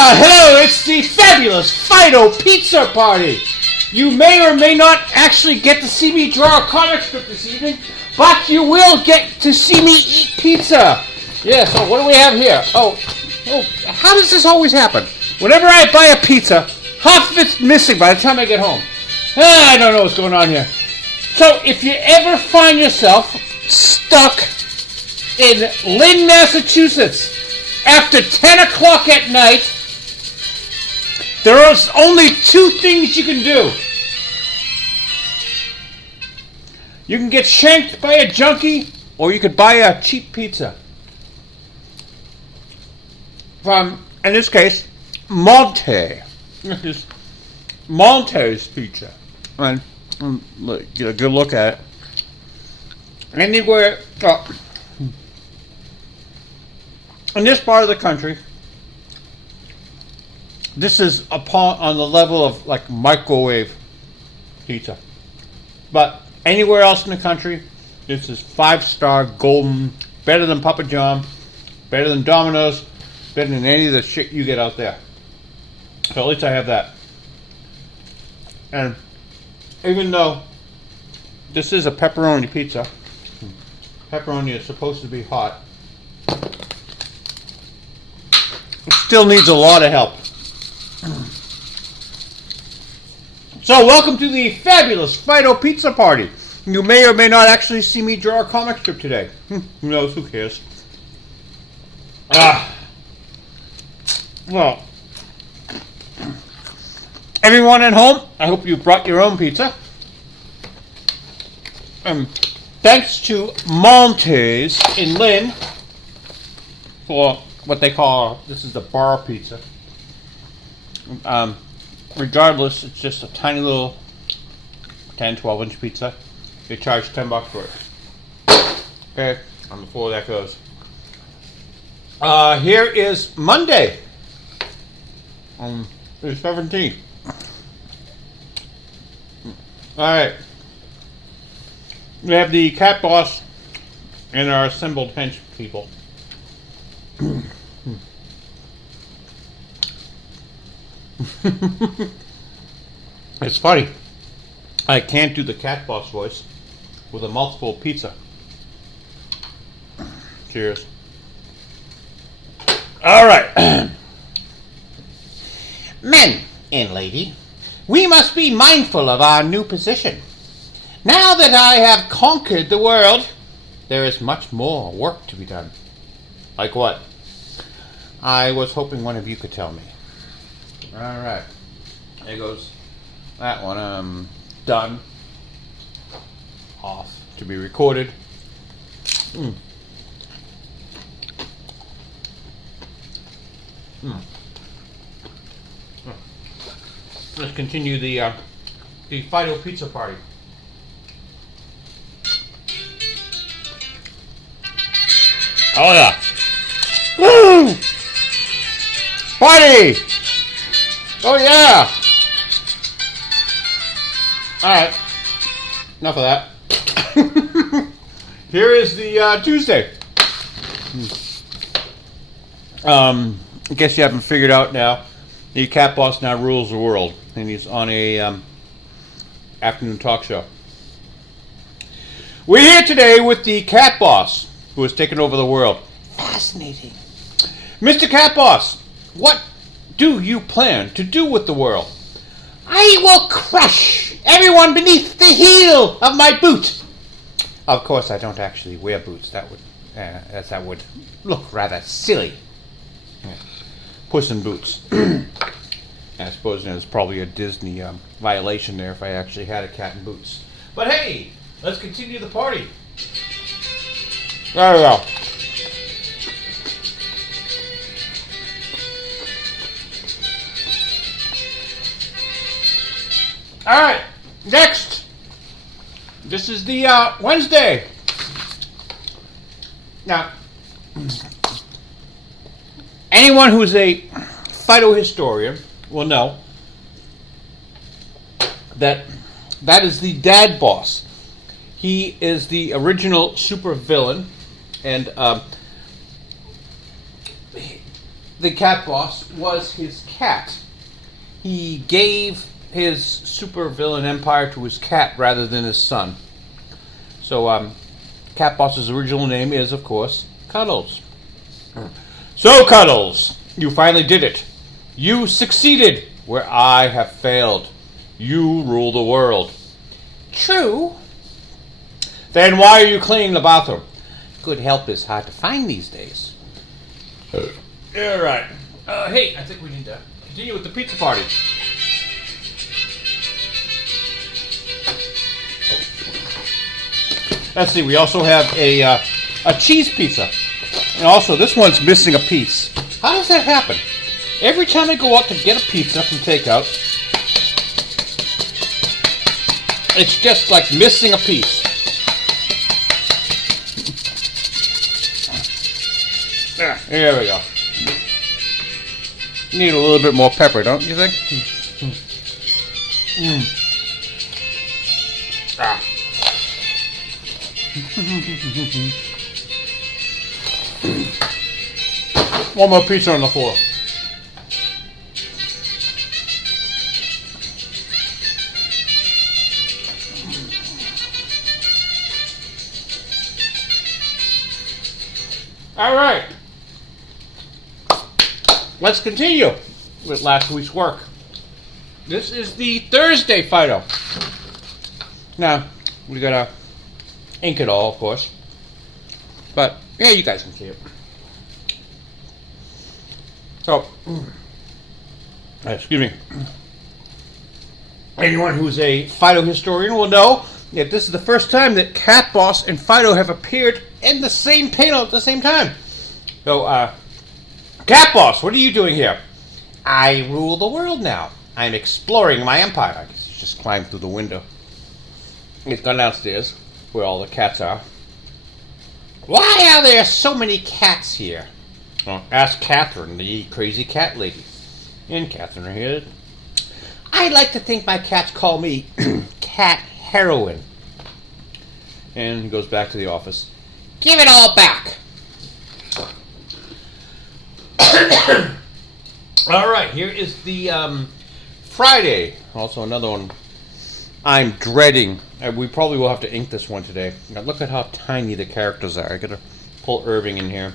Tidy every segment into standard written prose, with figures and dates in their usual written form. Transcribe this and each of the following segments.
Hello, it's the fabulous Fido pizza party. You may or may not actually get to see me draw a comic strip this evening, but you will get to see me eat pizza. Yeah, so what do we have here? Oh, how does this always happen? Whenever I buy a pizza, half of it's missing by the time I get home. I don't know what's going on here. So if you ever find yourself stuck in Lynn, Massachusetts after 10 o'clock at night, there are only two things you can do. You can get shanked by a junkie, or you could buy a cheap pizza. From, in this case, Monte. This is Monte's pizza. And look, get a good look at it. Anywhere, in this part of the country, this is on the level of like microwave pizza. But anywhere else in the country, this is 5-star golden, better than Papa John, better than Domino's, better than any of the shit you get out there. So at least I have that. And even though this is a pepperoni pizza, pepperoni is supposed to be hot, it still needs a lot of help. So welcome to the fabulous Fido pizza party. You may or may not actually see me draw a comic strip today. Who knows? Who cares? Well, everyone at home, I hope you brought your own pizza. Thanks to Monte's in Lynn for what they call, this is the bar pizza. Regardless, it's just a tiny little 10, 12-inch pizza. They charge $10 for it. Okay, on the floor that goes. Here is Monday, the 17th. Alright. We have the cat boss and our assembled hench people. It's funny. I can't do the cat boss voice with a mouthful of pizza. Cheers. Alright. Men and lady, we must be mindful of our new position. Now that I have conquered the world, there is much more work to be done. Like what? I was hoping one of you could tell me. Alright. There goes that one. Done. Off to be recorded. Let's continue the Fido pizza party. Oh yeah. Woo! Party! Oh yeah! Alright. Enough of that. Here is the Tuesday. I guess you haven't figured out now. The cat boss now rules the world. And he's on a afternoon talk show. We're here today with the cat boss, who has taken over the world. Fascinating. Mr. Cat Boss, what do you plan to do with the world? I will crush everyone beneath the heel of my boot. Of course, I don't actually wear boots. That would look rather silly. Puss in Boots. I suppose there's probably a Disney violation there if I actually had a cat in boots. But hey, let's continue the party. There we go. Alright, next. This is the Wednesday. Now, anyone who's a Fido historian will know that is the dad boss. He is the original super villain, and the cat boss was his cat. He gave his supervillain empire to his cat rather than his son. So, Cat Boss's original name is, of course, Cuddles. So, Cuddles, you finally did it. You succeeded where I have failed. You rule the world. True. Then why are you cleaning the bathroom? Good help is hard to find these days. All right. Hey, I think we need to continue with the pizza party. Let's see, we also have a cheese pizza. And also, this one's missing a piece. How does that happen? Every time I go out to get a pizza from takeout, it's just like missing a piece. There we go. Need a little bit more pepper, don't you think? Ah. One more pizza on the floor. All right. Let's continue with last week's work. This is the Thursday Fido. Now, we gotta ink it all, of course. But, yeah, you guys can see it. So, excuse me. Anyone who's a Fido historian will know that this is the first time that Cat Boss and Fido have appeared in the same panel at the same time. So, Cat Boss, what are you doing here? I rule the world now. I'm exploring my empire. I guess he's just climbed through the window. He's gone downstairs, where all the cats are. Why are there so many cats here? Well, ask Catherine, the crazy cat lady. And Catherine here. I like to think my cats call me Cat Heroine. And he goes back to the office. Give it all back. All right, here is the Friday. Also another one I'm dreading. We probably will have to ink this one today. Now look at how tiny the characters are. I gotta pull Irving in here.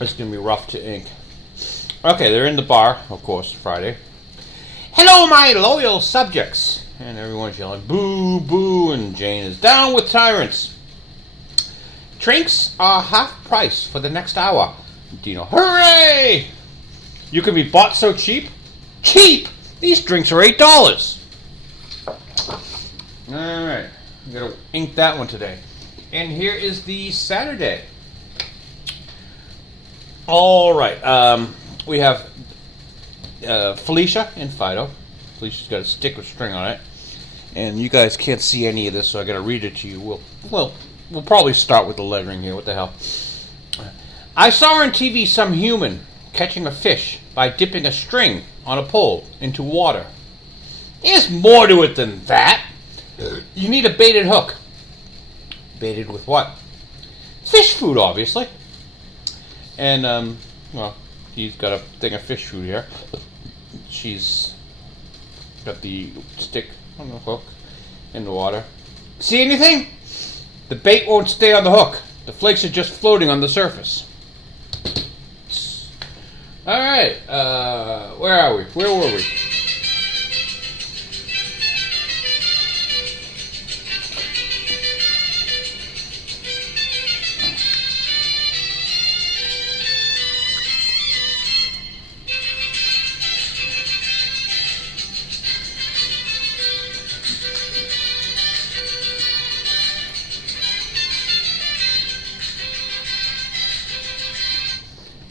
It's gonna be rough to ink. Okay, they're in the bar, of course, Friday. Hello, my loyal subjects. And everyone's yelling, boo, boo, and Jane is down with tyrants. Drinks are half price for the next hour. Dino, hooray! You can be bought so cheap? Cheap! These drinks are $8. Alright, I'm going to ink that one today. And here is the Saturday. Alright, we have Felicia and Fido. Felicia's got a stick with string on it. And you guys can't see any of this, so I got to read it to you. We'll probably start with the lettering here. What the hell? I saw on TV some human catching a fish by dipping a string on a pole into water. There's more to it than that. You need a baited hook. Baited with what? Fish food, obviously. And, well, he's got a thing of fish food here. She's got the stick on the hook in the water. See anything? The bait won't stay on the hook. The flakes are just floating on the surface. Alright, where are we? Where were we?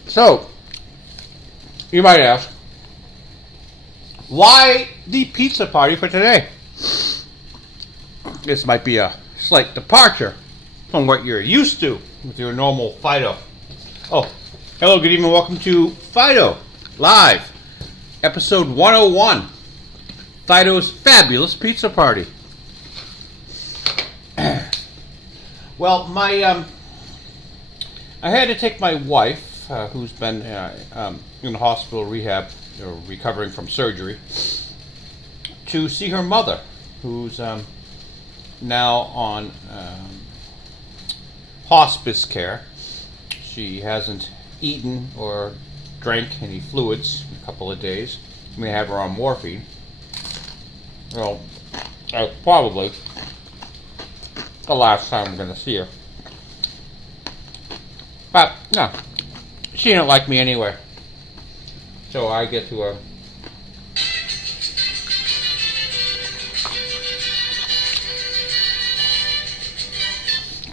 So, you might ask, why the pizza party for today? This might be a slight departure from what you're used to with your normal Fido. Oh, hello, good evening, welcome to Fido Live, episode 101, Fido's Fabulous Pizza Party. Well, I had to take my wife who's been in hospital rehab, or recovering from surgery, to see her mother, who's now on hospice care. She hasn't eaten or drank any fluids in a couple of days. We have her on morphine. Well, probably the last time I'm going to see her. But, no, she didn't like me anyway. So I get to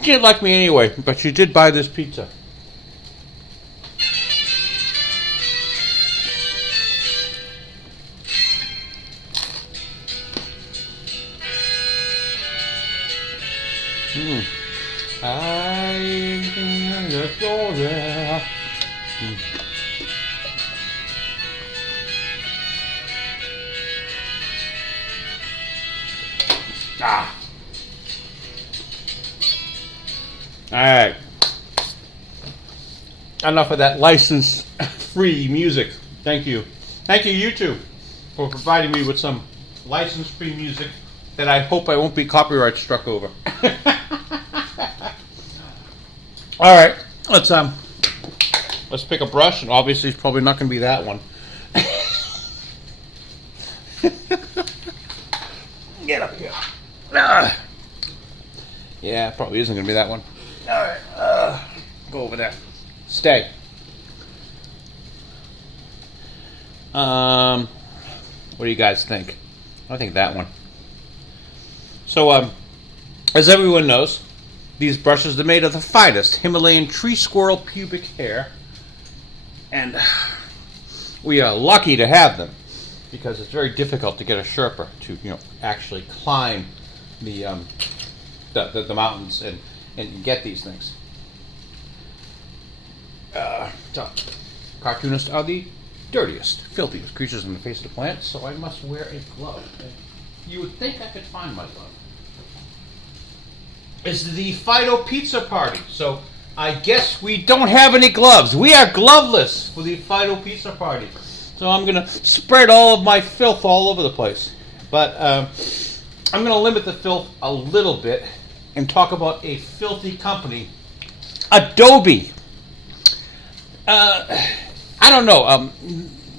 she didn't like me anyway, but she did buy this pizza. I can just go there. Alright. Enough of that license-free music. Thank you. Thank you, YouTube, for providing me with some license-free music that I hope I won't be copyright struck over. Alright, let's pick a brush, and obviously it's probably not going to be that one. Get up here. Yeah, probably isn't going to be that one. Alright, go over there. Stay. What do you guys think? I think that one. So, as everyone knows, these brushes are made of the finest Himalayan tree squirrel pubic hair, and we are lucky to have them because it's very difficult to get a Sherpa to, actually climb the mountains and get these things. So, cartoonists are the dirtiest, filthiest creatures on the face of the planet, so I must wear a glove. You would think I could find my glove. It's the Fido pizza party, so I guess we don't have any gloves. We are gloveless for the Fido pizza party. So I'm going to spread all of my filth all over the place. But I'm going to limit the filth a little bit and talk about a filthy company, Adobe. I don't know,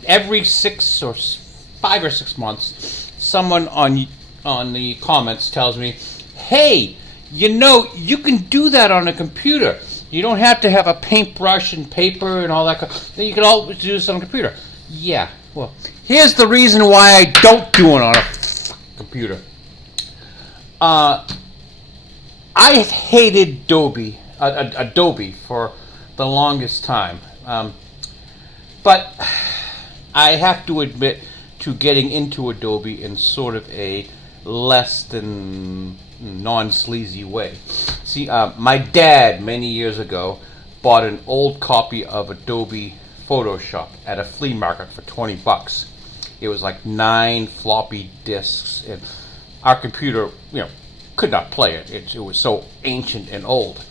every 5 or 6 months, someone on the comments tells me, hey, you can do that on a computer. You don't have to have a paintbrush and paper and all that. Then you can always do this on a computer. Yeah, well, here's the reason why I don't do it on a computer. I hated Adobe for the longest time. But I have to admit to getting into Adobe in sort of a less than non-sleazy way. See, my dad many years ago bought an old copy of Adobe Photoshop at a flea market for $20. It was like 9 floppy disks, and our computer, could not play it. It was so ancient and old.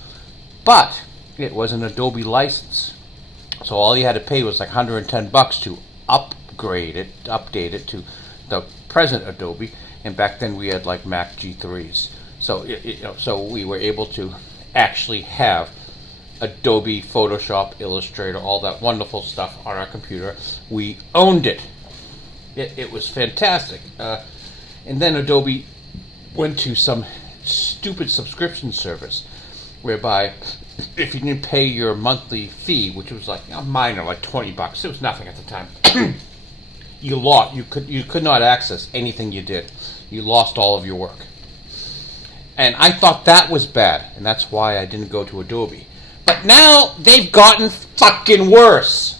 But it was an Adobe license. So all you had to pay was like $110 to update it to the present Adobe. And back then we had like Mac G3s. So so we were able to actually have Adobe Photoshop, Illustrator, all that wonderful stuff on our computer. We owned it. It was fantastic. And then Adobe went to some stupid subscription service whereby if you didn't pay your monthly fee, which was like minor, like $20, it was nothing at the time. You could not access anything you did. You lost all of your work. And I thought that was bad, and that's why I didn't go to Adobe. But now they've gotten fucking worse.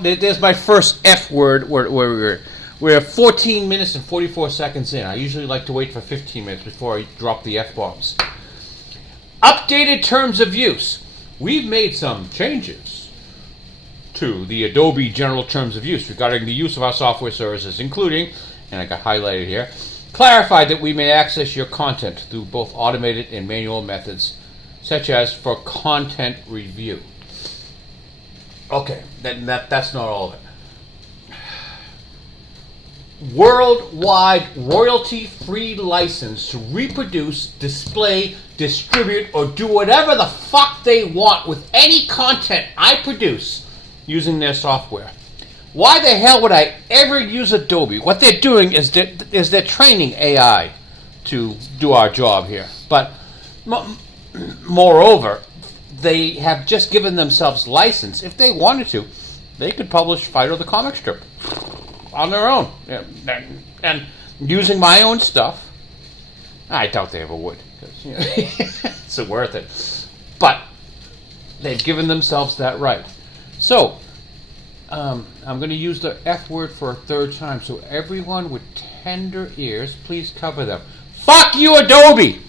There's my first F word where we're 14 minutes and 44 seconds in. I usually like to wait for 15 minutes before I drop the F-bombs. Updated terms of use. We've made some changes to the Adobe general terms of use regarding the use of our software services, including, and I got highlighted here, clarified that we may access your content through both automated and manual methods, such as for content review. Okay, that's not all of it. Worldwide royalty-free license to reproduce, display, distribute, or do whatever the fuck they want with any content I produce using their software. Why the hell would I ever use Adobe? What they're doing is they're training AI to do our job here. But moreover, they have just given themselves license. If they wanted to, they could publish Fido the comic strip on their own. And using my own stuff. I doubt they ever would, because it's worth it. But they've given themselves that right. So, I'm going to use the F word for a third time, so everyone with tender ears, please cover them. Fuck you, Adobe!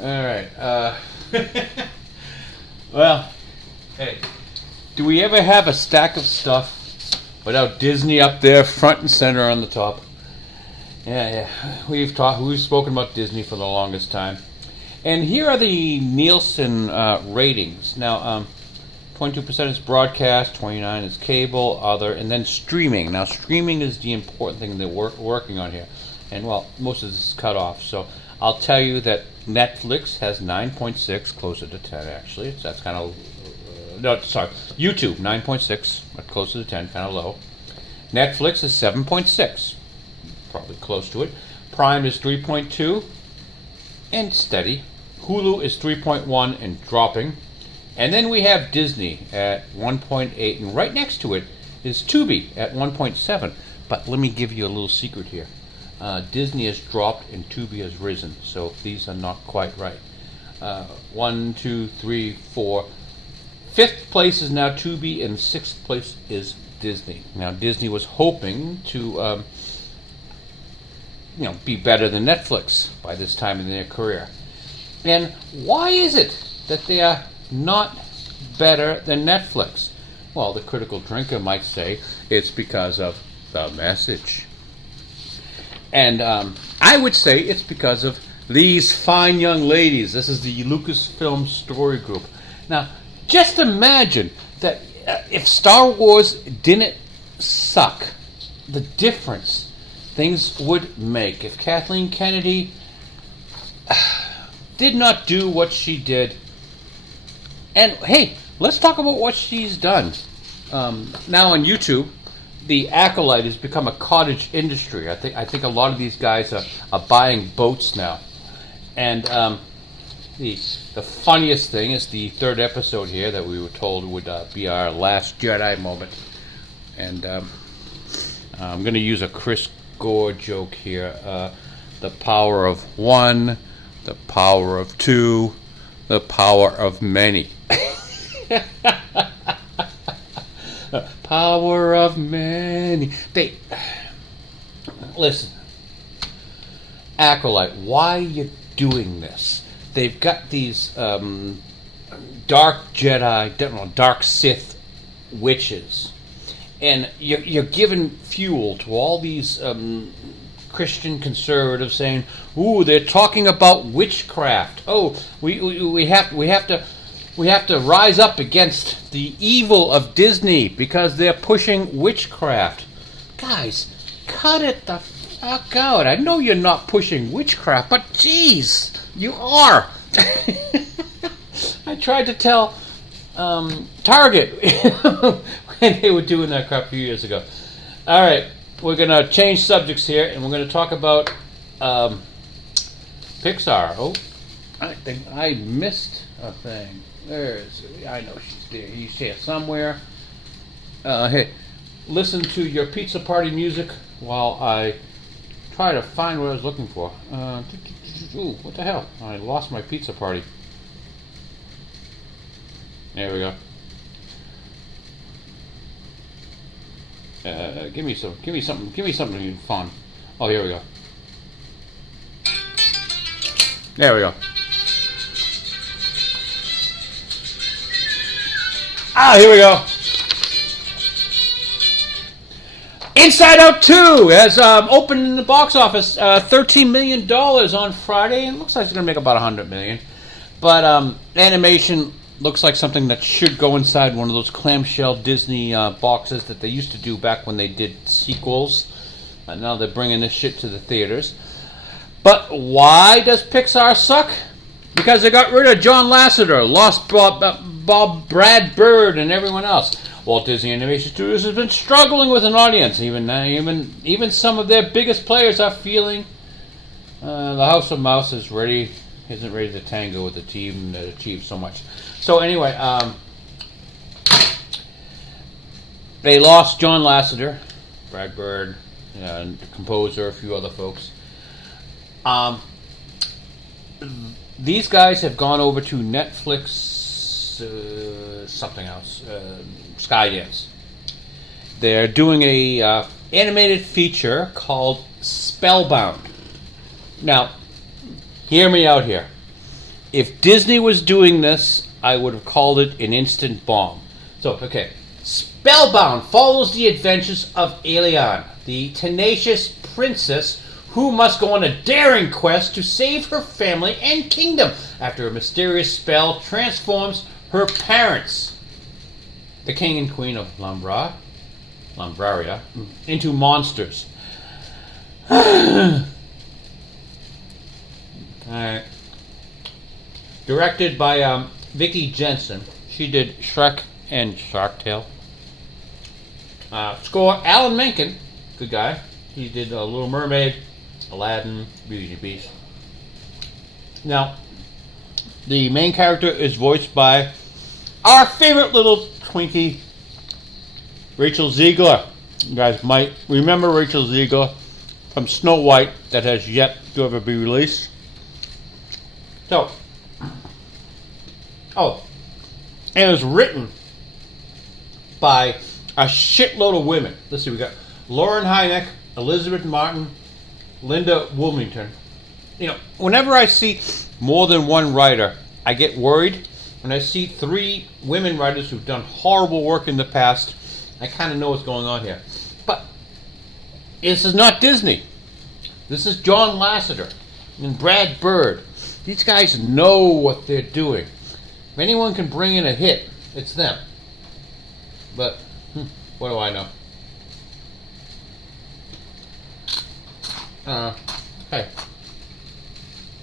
Alright, well, hey, do we ever have a stack of stuff without Disney up there, front and center on the top? Yeah, we've spoken about Disney for the longest time. And here are the Nielsen ratings. Now, 22% is broadcast, 29% is cable, other, and then streaming. Now, streaming is the important thing that we're working on here. And, well, most of this is cut off. So I'll tell you that Netflix has 9.6, closer to 10, actually. So that's kind of... YouTube, 9.6, closer to 10, kind of low. Netflix is 7.6, probably close to it. Prime is 3.2, and steady. Hulu is 3.1 and dropping. And then we have Disney at 1.8, and right next to it is Tubi at 1.7. But let me give you a little secret here. Disney has dropped and Tubi has risen, so these are not quite right. 1, 2, 3, 4. Fifth place is now Tubi, and sixth place is Disney. Now, Disney was hoping to, be better than Netflix by this time in their career. And why is it that they are not better than Netflix? Well, the critical drinker might say it's because of the message. And I would say it's because of these fine young ladies. This is the Lucasfilm Story Group. Now, just imagine that if Star Wars didn't suck, the difference things would make. If Kathleen Kennedy did not do what she did. And hey, let's talk about what she's done. Now on YouTube, the Acolyte has become a cottage industry. I think a lot of these guys are buying boats now. And the funniest thing is the third episode here that we were told would be our last Jedi moment. And I'm going to use a Chris Gore joke here. The power of one, the power of two, the power of many. Power of many. Listen, Acolyte, why are you doing this? They've got these dark Jedi, dark Sith witches, and you're giving fuel to all these Christian conservatives saying, "Ooh, they're talking about witchcraft. Oh, we have to rise up against the evil of Disney because they're pushing witchcraft." Guys, cut it the fuck out. I know you're not pushing witchcraft, but geez, you are. I tried to tell Target when they were doing that crap a few years ago. All right, we're going to change subjects here, and we're going to talk about Pixar. Oh, I think I missed a thing. I know she's there. She's here somewhere. Hey, listen to your pizza party music while I try to find what I was looking for. Ooh, what the hell? I lost my pizza party. There we go. Give me something fun. Oh, here we go. There we go. Here we go. Inside Out 2 has opened in the box office $13 million on Friday, and it looks like it's going to make about $100 million. But animation looks like something that should go inside one of those clamshell Disney boxes that they used to do back when they did sequels. And now they're bringing this shit to the theaters. But why does Pixar suck? Because they got rid of John Lasseter, lost Brad Bird, and everyone else. Walt Disney Animation Studios has been struggling with an audience. Even some of their biggest players are feeling the House of Mouse isn't ready to tango with the team that achieved so much. So anyway, they lost John Lasseter, Brad Bird, and the composer, a few other folks. These guys have gone over to Netflix, something else, Skydance. They're doing a animated feature called Spellbound. Now, hear me out here. If Disney was doing this, I would have called it an instant bomb. So, okay. Spellbound follows the adventures of Eliane, the tenacious princess who must go on a daring quest to save her family and kingdom after a mysterious spell transforms her parents, the king and queen of Lambraria, into monsters. Alright. Directed by Vicky Jensen. She did Shrek and Shark Tale. Score, Alan Menken. Good guy. He did Little Mermaid, Aladdin, Beauty and the Beast. Now, the main character is voiced by our favorite little Twinkie, Rachel Zegler. You guys might remember Rachel Zegler from Snow White that has yet to ever be released. So, and it was written by a shitload of women. Let's see, we got Lauren Hynek, Elizabeth Martin, Linda Wilmington. Whenever I see more than one writer, I get worried. When I see 3 women writers who've done horrible work in the past, I kind of know what's going on here. But this is not Disney. This is John Lasseter and Brad Bird. These guys know what they're doing. If anyone can bring in a hit, it's them. But what do I know? Hey.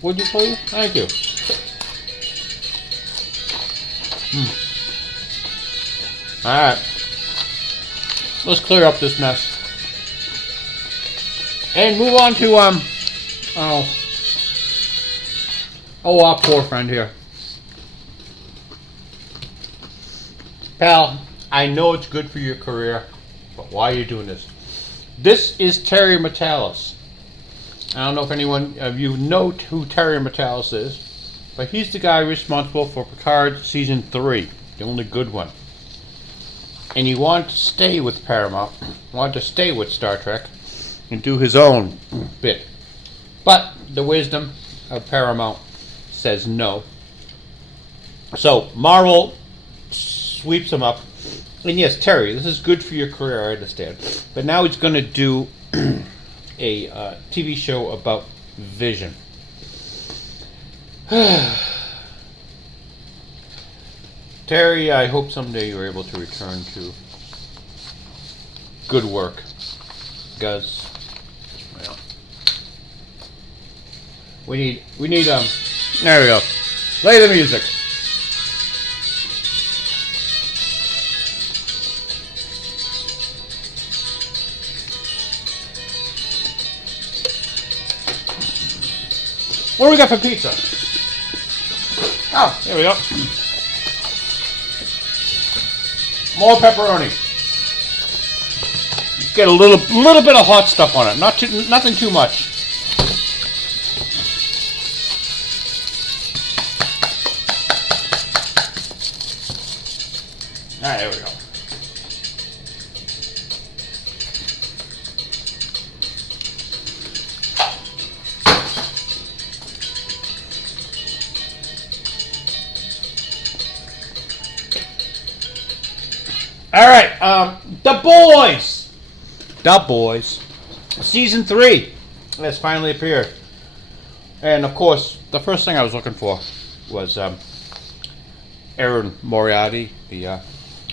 Would you please? Thank you. Alright. Let's clear up this mess. And move on to, our poor friend here. Pal, I know it's good for your career, but why are you doing this? This is Terry Matalas. I don't know if anyone of you know who Terry Matalas is, but he's the guy responsible for Picard Season 3, the only good one. And he wanted to stay with Paramount, wanted to stay with Star Trek, and do his own bit. But the wisdom of Paramount says no. So Marvel sweeps him up. And yes, Terry, this is good for your career, I understand. But now he's going to do a TV show about Vision. Terry, I hope someday you're able to return to good work. Because, well, we need, there we go. Play the music. What do we got for pizza? Oh, here we go. More pepperoni. Get a little bit of hot stuff on it. Nothing too much. All right, there we go. All right, The Boys, Season 3 has finally appeared. And of course, the first thing I was looking for was Erin Moriarty, the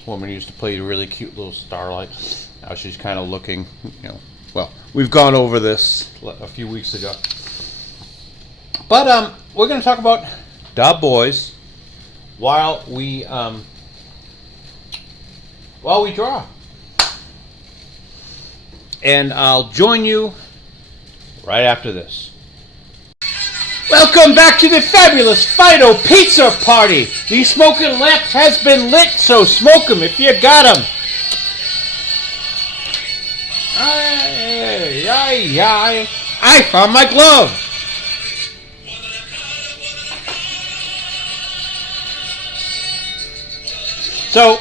woman who used to play the really cute little Starlight. Now she's kind of looking, well, we've gone over this a few weeks ago. But we're going to talk about the boys while we draw. And I'll join you right after this. Welcome back to the fabulous Fido Pizza Party. The smoking lamp has been lit, so smoke 'em if you got 'em. I found my glove. So,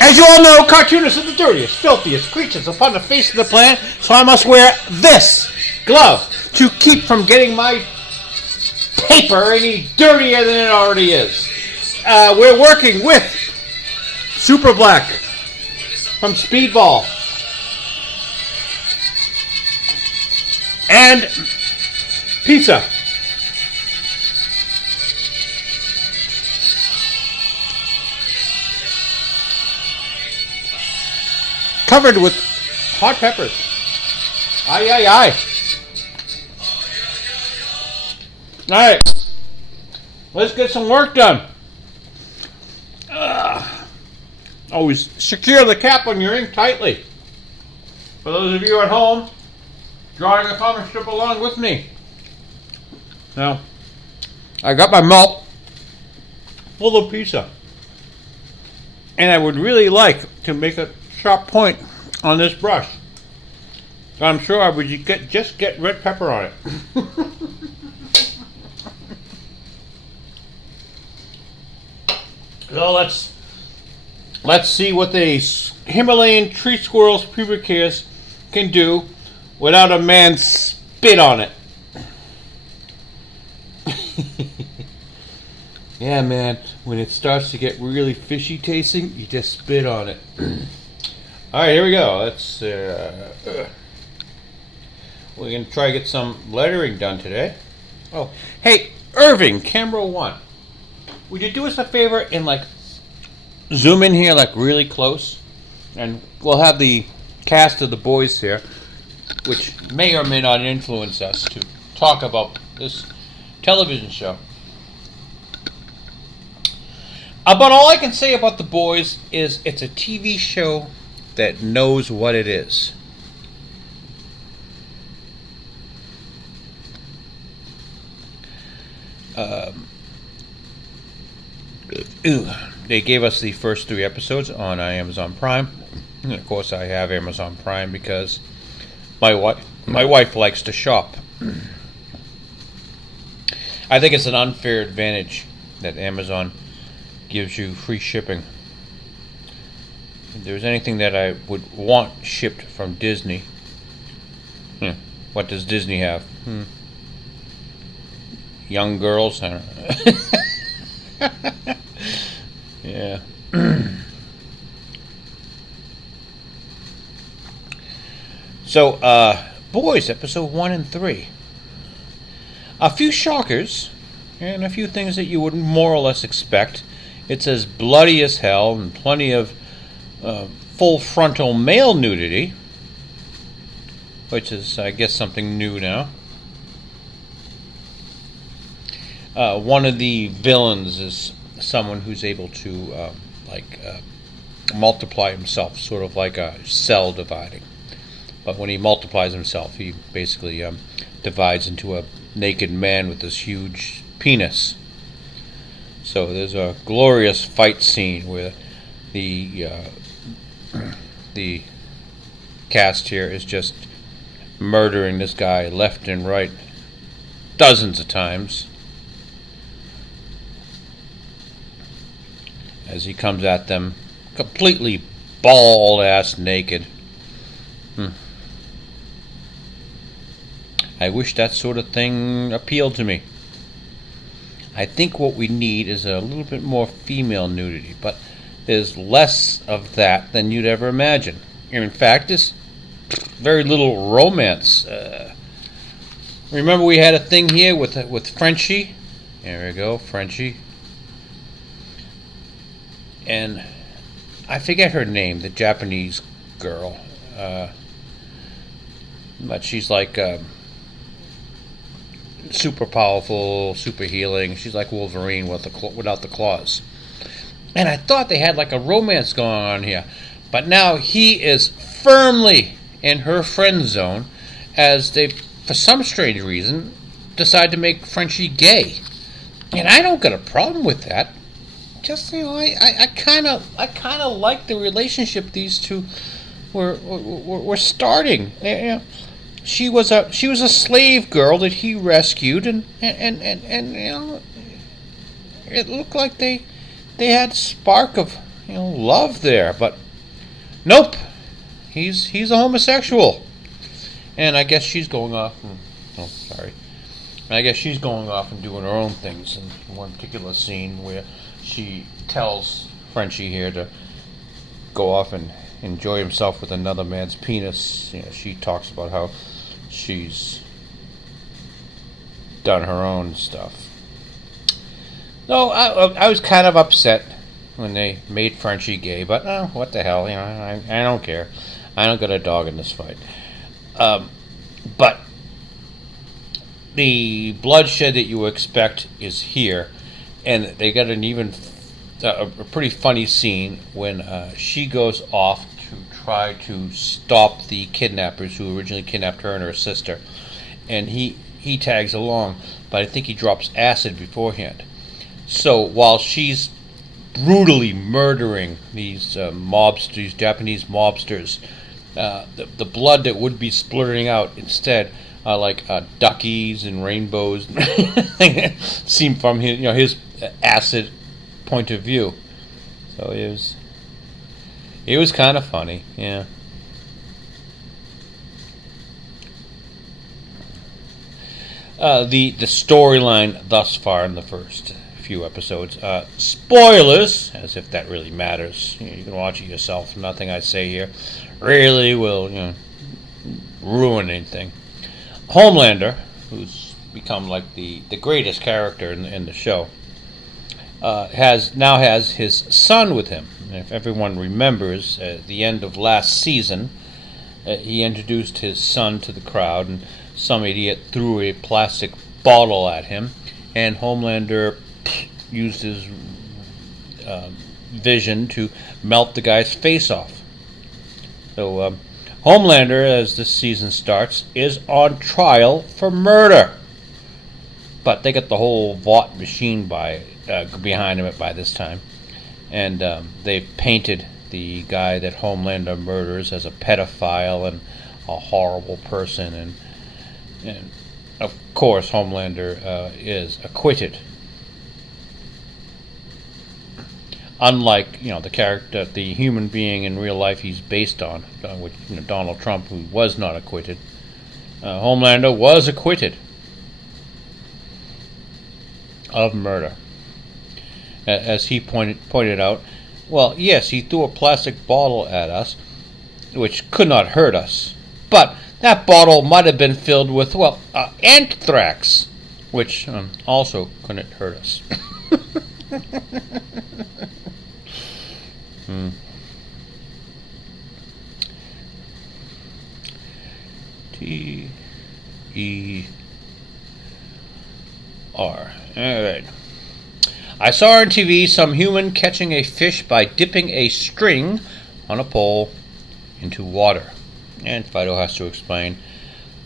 as you all know, cartoonists are the dirtiest, filthiest creatures upon the face of the planet, so I must wear this glove to keep from getting my paper any dirtier than it already is. We're working with Super Black from Speedball and pizza. Covered with hot peppers. Aye, aye, aye. Alright. Let's get some work done. Always secure the cap on your ink tightly. For those of you at home, drawing a comic strip along with me. Now, I got my mouth full of pizza. And I would really like to make a sharp point on this brush. I'm sure I would just get red pepper on it. So let's see what the Himalayan tree squirrel's pubic hairs can do without a man's spit on it. Yeah, man, when it starts to get really fishy tasting, you just spit on it. Alright, here we go. Let's we're going to try to get some lettering done today. Oh, hey, Irving, camera 1. Would you do us a favor and zoom in here really close? And we'll have the cast of the boys here, which may or may not influence us to talk about this television show. But all I can say about the boys is it's a TV show that knows what it is. They gave us the first 3 episodes on Amazon Prime, and of course I have Amazon Prime because my wife likes to shop. I think it's an unfair advantage that Amazon gives you free shipping. If there's anything that I would want shipped from Disney, what does Disney have? Young girls? I don't know. Yeah. So, boys, episode 1 and 3. A few shockers, and a few things that you would more or less expect. It's as bloody as hell, and plenty of full frontal male nudity, which is, I guess, something new now. One of the villains is someone who's able to multiply himself, sort of like a cell dividing. But when he multiplies himself, he basically divides into a naked man with this huge penis. So there's a glorious fight scene where the cast here is just murdering this guy left and right dozens of times as he comes at them completely bald-ass naked. I wish that sort of thing appealed to me. I think what we need is a little bit more female nudity, but there's less of that than you'd ever imagine. In fact, there's very little romance. Remember we had a thing here with Frenchie? There we go, Frenchie. and I forget her name, the Japanese girl, but she's like super powerful, super healing. She's like Wolverine without the claws. And I thought they had like a romance going on here, but now he is firmly in her friend zone, as they, for some strange reason, decide to make Frenchie gay. And I don't got a problem with that. Just, I kind of like the relationship these two were starting. She was a slave girl that he rescued, and it looked like they had a spark of love there, but nope, he's a homosexual, and I guess she's going off. I guess she's going off and doing her own things. In one particular scene where she tells Frenchie here to go off and enjoy himself with another man's penis, she talks about how she's done her own stuff. No, I was kind of upset when they made Frenchie gay, but what the hell, I don't care. I don't got a dog in this fight. But the bloodshed that you expect is here, and they got an even a pretty funny scene when she goes off to try to stop the kidnappers who originally kidnapped her and her sister, and he tags along, but I think he drops acid beforehand. So while she's brutally murdering these these Japanese mobsters, the blood that would be splurting out instead are like duckies and rainbows, seen from his acid point of view. So it was kind of funny, yeah. The storyline thus far in the first few episodes, spoilers, as if that really matters. You can watch it yourself. Nothing I say here really will ruin anything. Homelander, who's become like the greatest character in the show, has his son with him. And if everyone remembers, at the end of last season, he introduced his son to the crowd, and some idiot threw a plastic bottle at him, and Homelander used his vision to melt the guy's face off. So Homelander, as this season starts, is on trial for murder. But they got the whole Vought machine behind him by this time. And they've painted the guy that Homelander murders as a pedophile and a horrible person. And of course, Homelander is acquitted. Unlike the character, the human being in real life he's based on, which Donald Trump, who was not acquitted, Homelander was acquitted of murder. As he pointed out, well, yes, he threw a plastic bottle at us, which could not hurt us, but that bottle might have been filled with anthrax, which also couldn't hurt us. T-E-R. Alright. I saw on TV some human catching a fish by dipping a string on a pole into water. And Fido has to explain,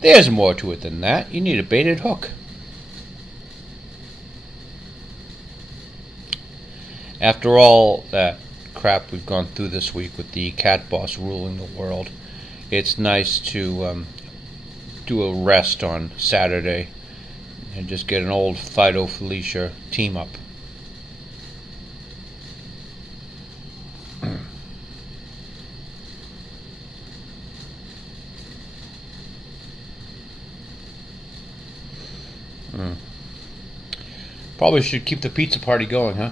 there's more to it than that. You need a baited hook. After all that crap we've gone through this week with the cat boss ruling the world, it's nice to do a rest on Saturday and just get an old Fido Felicia team up. Probably should keep the pizza party going, huh?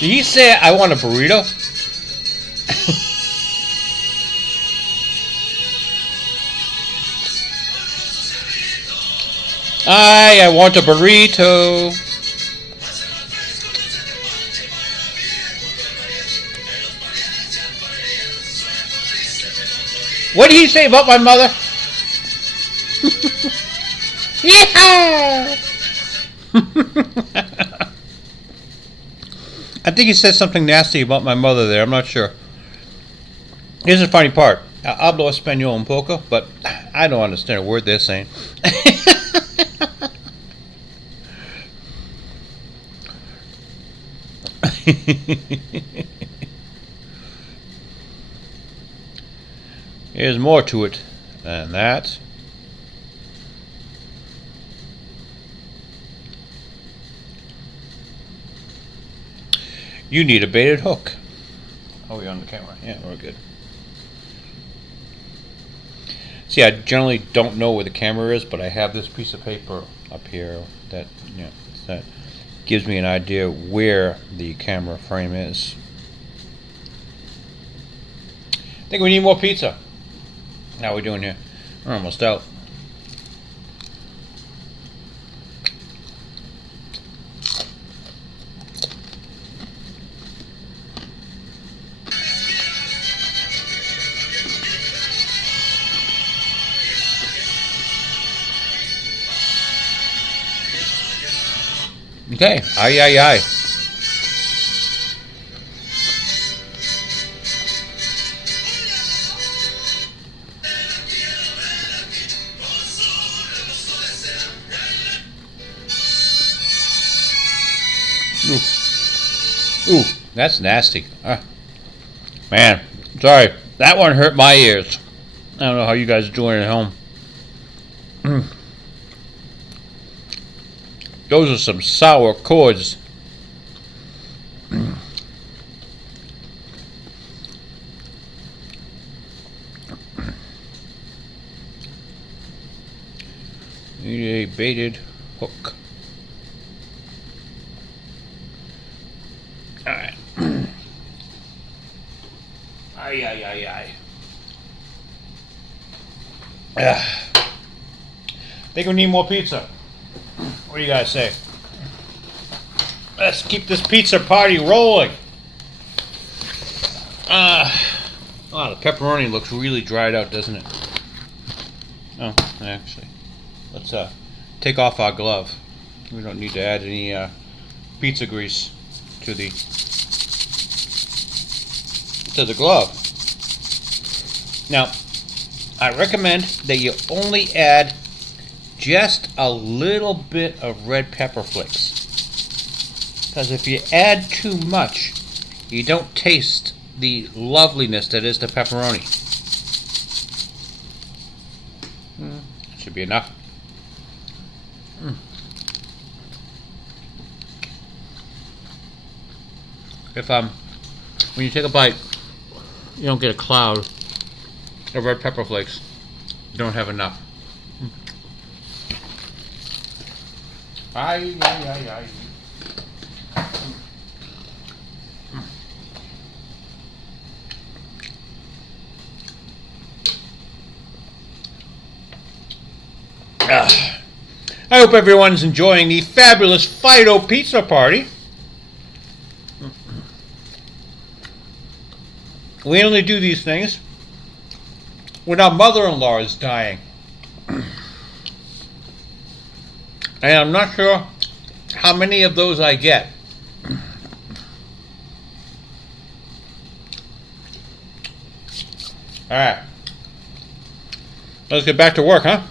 Did he say I want a burrito? I want a burrito. What did he say about my mother? Yeah. I think he said something nasty about my mother there. I'm not sure. Here's the funny part. Hablo español un poco, but I don't understand a word they're saying. There's more to it than that. You need a baited hook. Oh, we're on the camera. Yeah, we're good. See, I generally don't know where the camera is, but I have this piece of paper up here that that gives me an idea where the camera frame is. I think we need more pizza. How are we doing here? We're almost out. Okay, ay, ay, ay. Ooh, that's nasty. Man, sorry. That one hurt my ears. I don't know how you guys are doing at home. Those are some sour chords. Need a baited hook. Alright. Ay, ay, ay, ay. Think we need more pizza. What do you guys say? Let's keep this pizza party rolling. Oh, the pepperoni looks really dried out, doesn't it? Oh, actually, let's take off our glove. We don't need to add any pizza grease to the glove. Now, I recommend that you only add just a little bit of red pepper flakes, because if you add too much, you don't taste the loveliness that is the pepperoni. Should be enough. If when you take a bite, you don't get a cloud of red pepper flakes, you don't have enough. Ay, ay, ay, ay. I hope everyone's enjoying the fabulous Fido pizza party. We only do these things when our mother-in-law is dying. And I'm not sure how many of those I get. Alright. Let's get back to work, huh?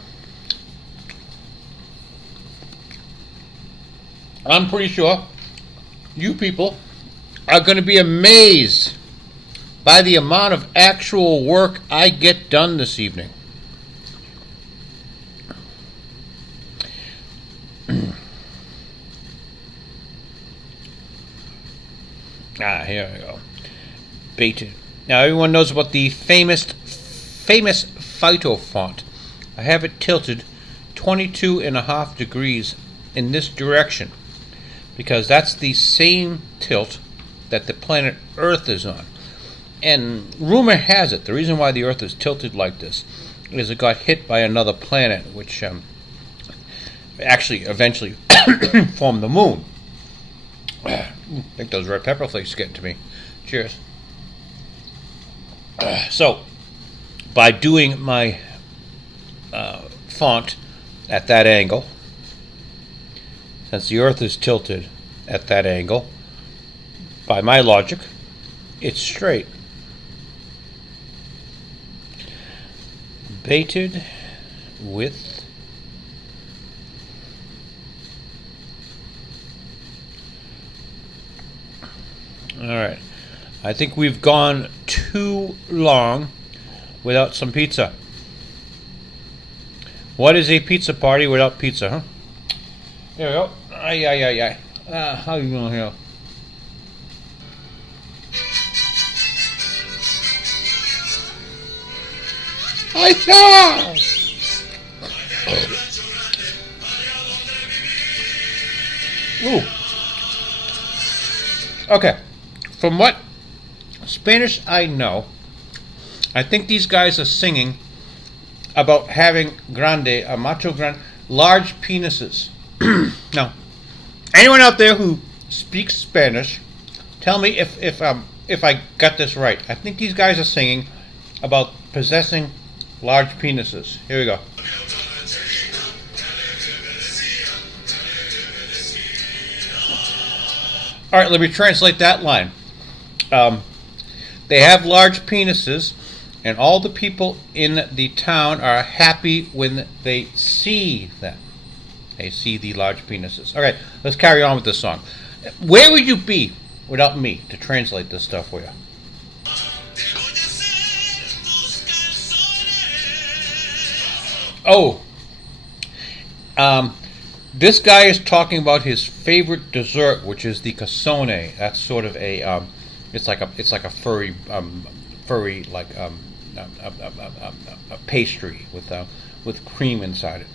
I'm pretty sure you people are going to be amazed by the amount of actual work I get done this evening. Here we go. Baited. Now everyone knows about the famous Phydeaux font. I have it tilted 22.5 degrees in this direction because that's the same tilt that the planet Earth is on. And rumor has it the reason why the Earth is tilted like this is it got hit by another planet, which actually eventually form the moon. I think those red pepper flakes are getting to me. Cheers. So, by doing my font at that angle, since the Earth is tilted at that angle, by my logic, it's straight. Baited with Alright. I think we've gone too long without some pizza. What is a pizza party without pizza, huh? There we go. Ay. How you doing here? I know! Ooh. Okay. From what Spanish I know, I think these guys are singing about having macho grande, large penises. Now, anyone out there who speaks Spanish, tell me if I got this right. I think these guys are singing about possessing large penises. Here we go. All right, let me translate that line. They have large penises, and all the people in the town are happy when they see them. They see the large penises. All right, let's carry on with this song. Where would you be without me to translate this stuff for you? Oh, this guy is talking about his favorite dessert, which is the cassone. That's sort of a it's like a furry like a pastry with cream inside it.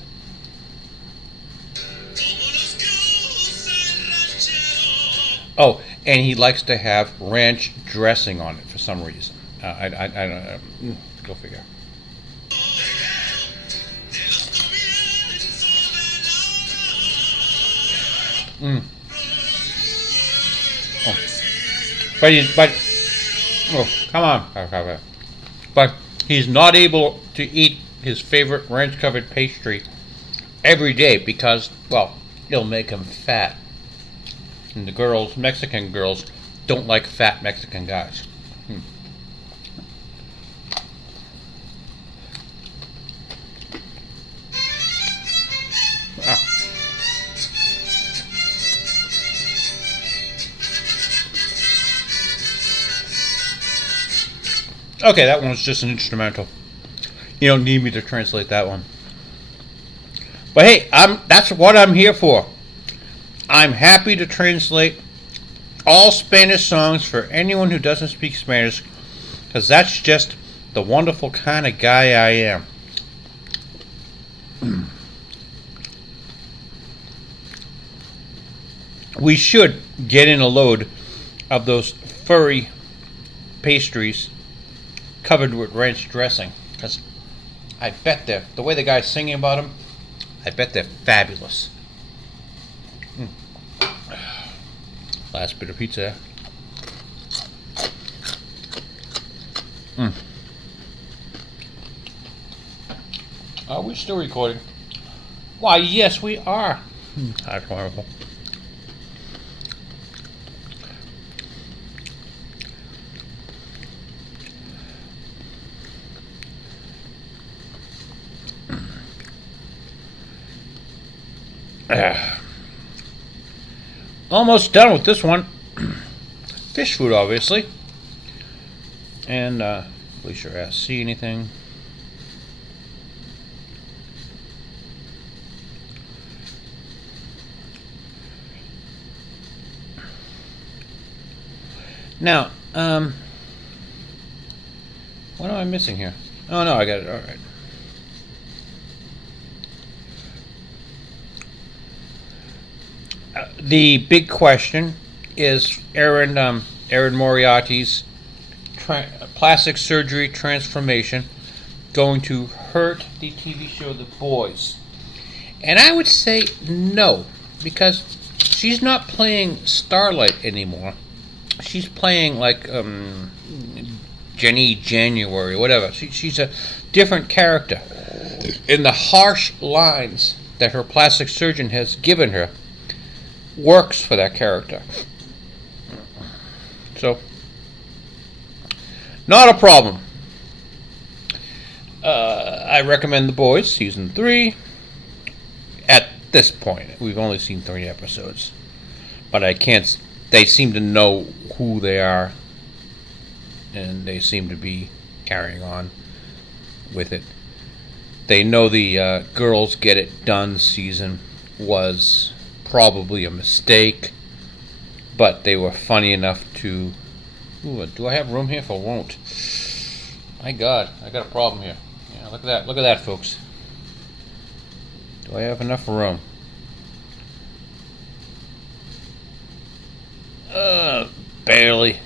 Oh, and he likes to have ranch dressing on it for some reason. I don't know. Go figure. Oh. Oh, come on. But he's not able to eat his favorite ranch-covered pastry every day because, well, it'll make him fat. And the girls, Mexican girls, don't like fat Mexican guys. Okay, that one was just an instrumental. You don't need me to translate that one. But hey, that's what I'm here for. I'm happy to translate all Spanish songs for anyone who doesn't speak Spanish, because that's just the wonderful kind of guy I am. We should get in a load of those furry pastries covered with ranch dressing, because I bet the way the guy's singing about them, I bet they're fabulous. Last bit of pizza. Are we still recording? Why, yes, we are. That's wonderful. Almost done with this one. Fish food, obviously. And please your ass see anything. Now, what am I missing here? Oh no, I got it. All right. The big question is Aaron Moriarty's plastic surgery transformation going to hurt the TV show The Boys? And I would say no, because she's not playing Starlight anymore. She's playing like Jenny January, whatever. She's a different character. And the harsh lines that her plastic surgeon has given her works for that character. So, not a problem. I recommend The Boys, Season 3. At this point, we've only seen 3 episodes. But I can't... They seem to know who they are. And they seem to be carrying on with it. They know the Girls Get It Done season was probably a mistake. But they were funny enough to... Ooh, do I have room here for won't? My God, I got a problem here. Yeah, look at that. Look at that, folks. Do I have enough room? Barely.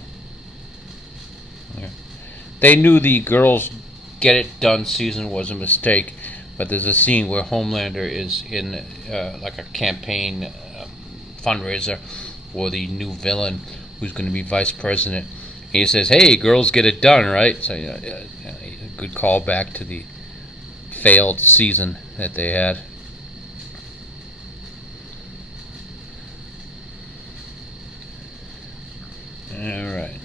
Yeah. They knew the Girls Get It Done season was a mistake, but there's a scene where Homelander is in like a campaign fundraiser for the new villain who's going to be vice president. And he says, "Hey, girls get it done, right?" So a good callback to the failed season that they had. All right.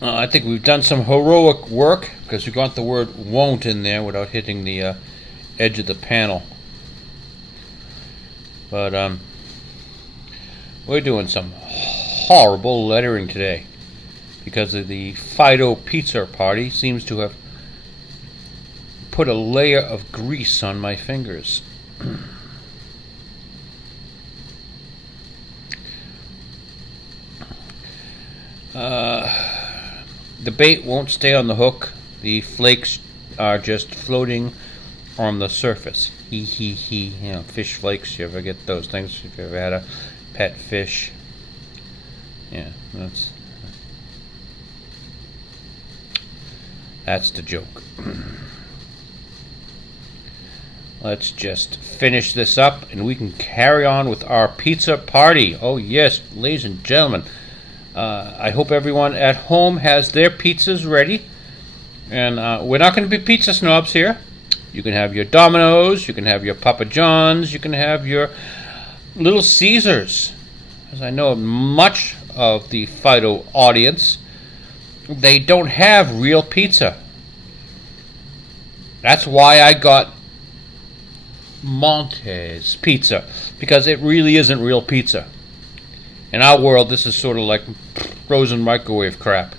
I think we've done some heroic work because we got the word "won't" in there without hitting the edge of the panel. But we're doing some horrible lettering today because of the Fido pizza party seems to have put a layer of grease on my fingers. The bait won't stay on the hook. The flakes are just floating on the surface. He. You know, fish flakes. You ever get those things? If you ever had a pet fish. Yeah, that's the joke. Let's just finish this up and we can carry on with our pizza party. Oh yes, ladies and gentlemen. I hope everyone at home has their pizzas ready. And we're not going to be pizza snobs here. You can have your Domino's, you can have your Papa John's, you can have your Little Caesars. As I know much of the Fido audience, they don't have real pizza. That's why I got Monte's pizza, because it really isn't real pizza. In our world, this is sort of like frozen microwave crap.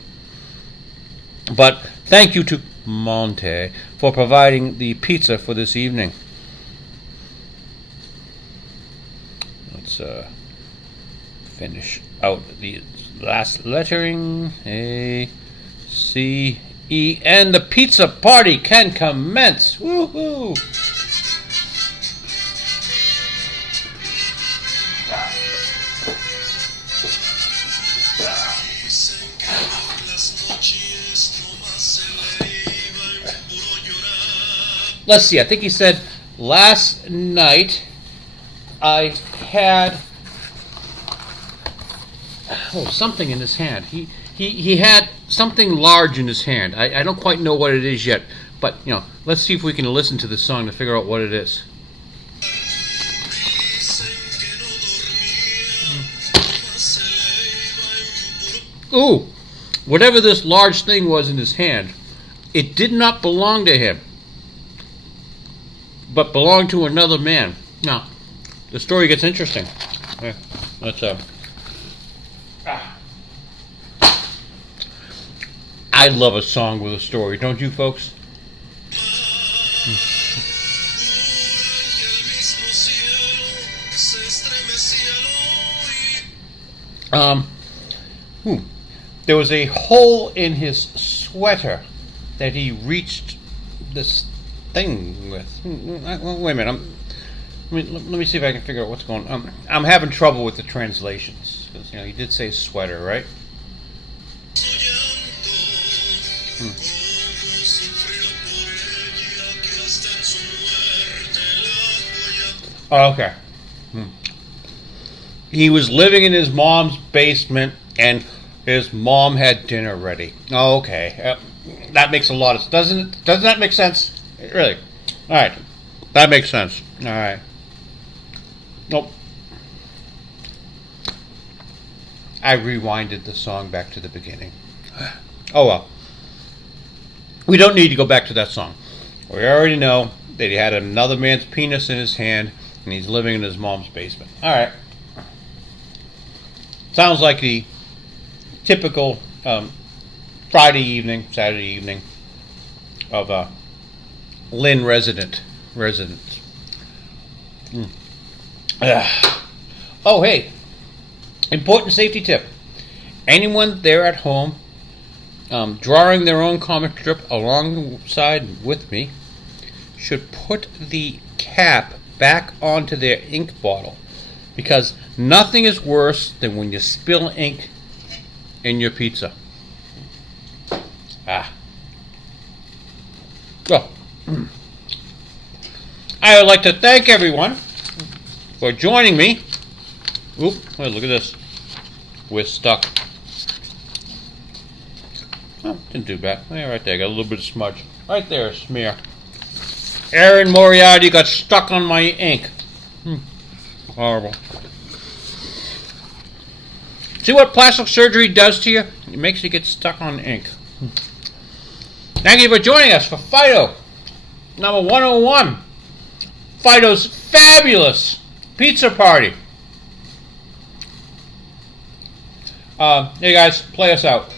But thank you to Monte for providing the pizza for this evening. Let's finish out the last lettering. A, C, E, and the pizza party can commence. Woohoo! Let's see, I think he said last night I had something in his hand. He had something large in his hand. I don't quite know what it is yet, but let's see if we can listen to the song to figure out what it is. Ooh, whatever this large thing was in his hand, it did not belong to him, but belonged to another man. Now, the story gets interesting. Let's I love a song with a story, don't you, folks? There was a hole in his sweater that he reached this thing with. Wait a minute. Let me see if I can figure out what's going on. I'm having trouble with the translations because he did say sweater, right? Oh, okay. He was living in his mom's basement, and his mom had dinner ready. Oh, okay. That makes a lot of... Doesn't that make sense? Really? All right. That makes sense. All right. Nope. I rewinded the song back to the beginning. Oh, well. We don't need to go back to that song. We already know that he had another man's penis in his hand, and he's living in his mom's basement. All right. Sounds like the typical Friday evening, Saturday evening of a Lynn residents. Oh, hey. Important safety tip. Anyone there at home drawing their own comic strip alongside with me should put the cap back onto their ink bottle, because nothing is worse than when you spill ink in your pizza. Well, I would like to thank everyone for joining me. Oop, oh, look at this. We're stuck. Oh, didn't do bad. Yeah, right there, got a little bit of smudge. Right there, a smear. Aaron Moriarty got stuck on my ink. Horrible. See what plastic surgery does to you? It makes you get stuck on ink. Thank you for joining us for Fido number 101. Fido's Fabulous Pizza Party. Hey guys, play us out.